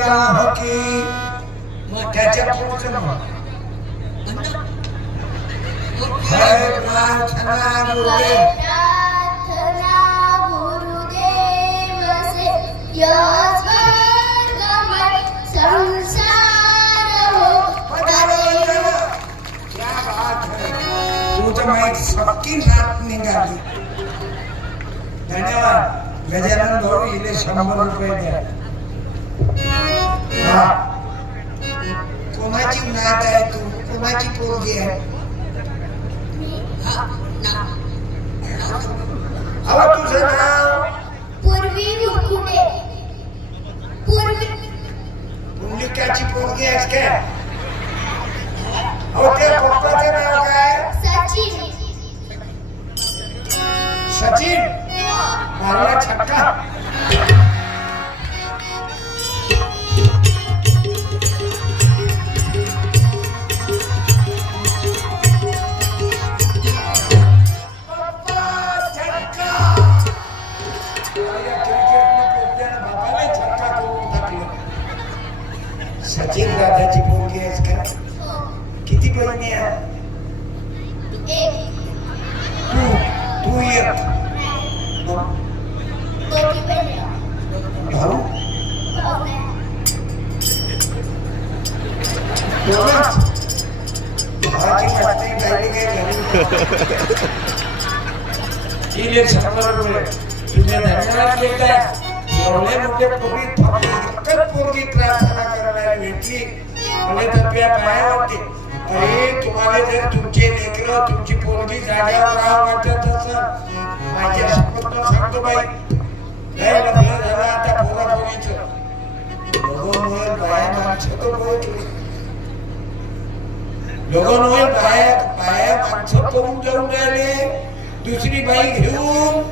राह की मोठ्याच्या पुढचं हर प्रार्थना गुरुदेव सबकी नात निघाली. धन्यवाद गजानन भाऊ. इले 100 रुपये द्या. कोणाची नात आहे तू? कोणाची पोरगी आहे? अहो तुझं नाव? पूर्वी मुकुटे. पूर्वी पुंडलिकाची पोरगी आहेस काय? अहो त्या पप्पाचं नाव काय? सचिन. सचिन मारला छक्का. सचिन दादाची पोरगी आहेस का? किती बहिणी आहे? तू एक भाऊ? भावाची वाटणी गाडी काय झाली? 100 रुपये तुझे धन्यवाद देत आहे. एवढे मोठे पोरी फक्त पोरगी प्रार्थना करायला भेटली म्हणजे तब्या पाया वाटते. अरे तुम्हाला जर तुमचे लेकरं तुमची पोरगी जाग्यावर राहा वाटत असं माझ्या समोर सांगतो बाई. लय लग्न झालं आता पोरा पोरीचं. लोकांमुळे बाया माणसं तो बोलतो. लोकांमुळे बाया माणसं पळून जाऊन राहिले. दुसरी बाई घेऊन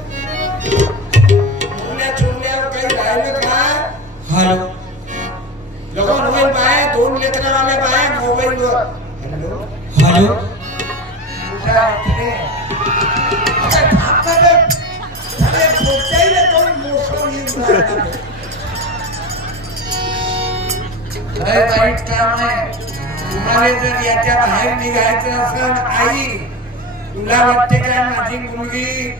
चुरल्यावर काही राहिलं का? हॅलो लोकांमुळे बाया 2 लेकरावाल्या बाया मोबाईलवर. हॅलो हॅलो वाईट काम आहे. तुम्हाला जर याच्या बाहेर निघायचं असेल आई तुला वाटते काय माझी मुलगी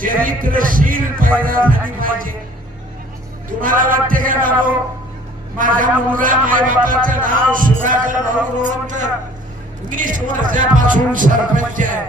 चरित्रशील पैदा झाली पाहिजे? तुम्हाला वाटते काय बाबू माझा मुलगा मायबापाचं नाव सुधाकर भाऊ रोहनकर 20 वर्षापासून सरपंच आहे.